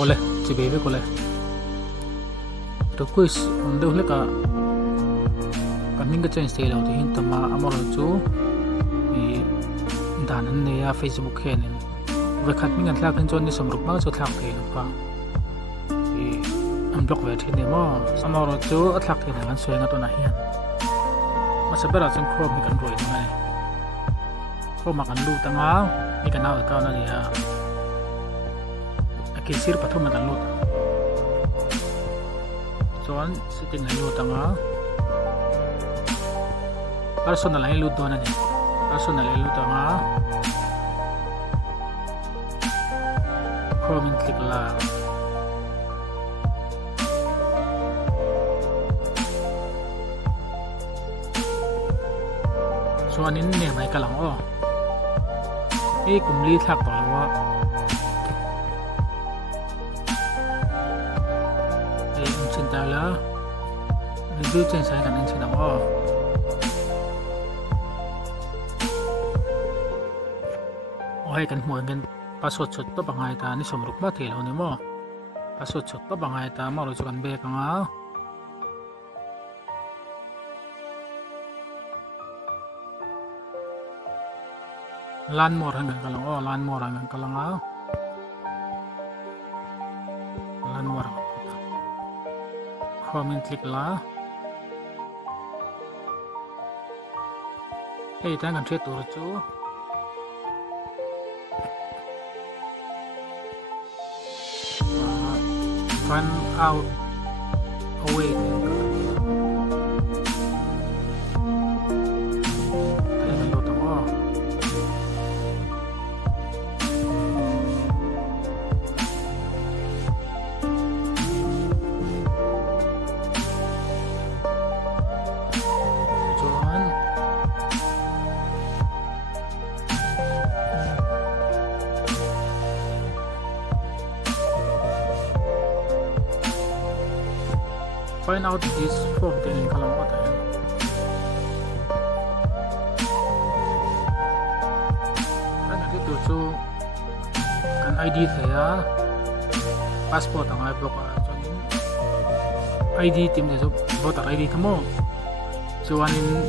ole chi bebe kole to quiz on de le ka kaning ka change te lo ti hin tama amor chu i dan an ne ya Facebook hen ve khat mi ngan thla kan chon ni somruk ma chu thlang the lo pa i am block ve the ne mo samor chu athak the na kan soenga to na hian ma sabara chung chrome mi kan roi ni mai chrome ma kan lu tanga mi kan na ka na ni ya kisir pathum kan lut chuan setting ai lut anga personal ai lut dona ni personal ai lut anga chrome in click la chuan in ne mai kalang o ei kumli thak to lawa là review trên sai kan anh đóng o hay kan hmuh gen password chut to bangai ta ni somruk ba thelo ni mo password chut to bangai ta ma ro chu kan be kanga lan mor hang kalang o lan mor hang kalang a lan mor comment click la hey ta kan thre tur chu find out away find out this form din kalang ko tayo ano dito so kan ID saya passport ang ay block ID team so voter ID tamo so anin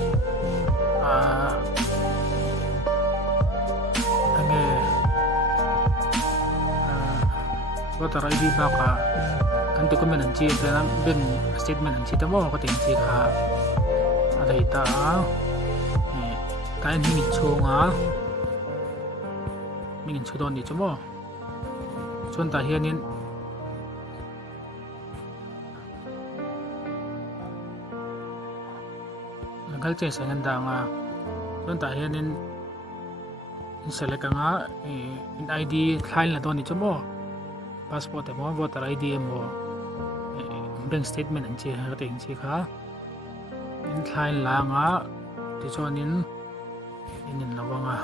voter ID baka kan dokumen ang chi na ben statement ang chi tamo ko ting chi ka ada ita kain hingin chunga mingin chudon ni chumo chon ta hianin nagal che sa ganda nga chon ta hianin select nga in ID file na don ni chumo passport mo voter ID mo bank statement ang chi ha ting chi kha in thain la nga ti chonin in lawanga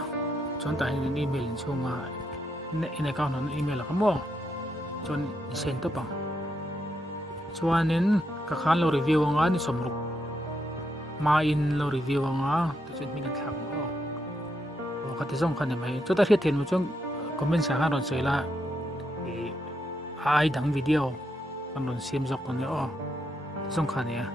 chon ta in email chunga in account on email ka mo chon send to pa chuanin ka khan lo review nga ni somruk ma in lo review nga ti chen mi kan thak mo o ka ti song khan mai chu ta hiat then mo chung comment sa ha ron soila ai đăng video kan ron sim jok ko ni o song khan ya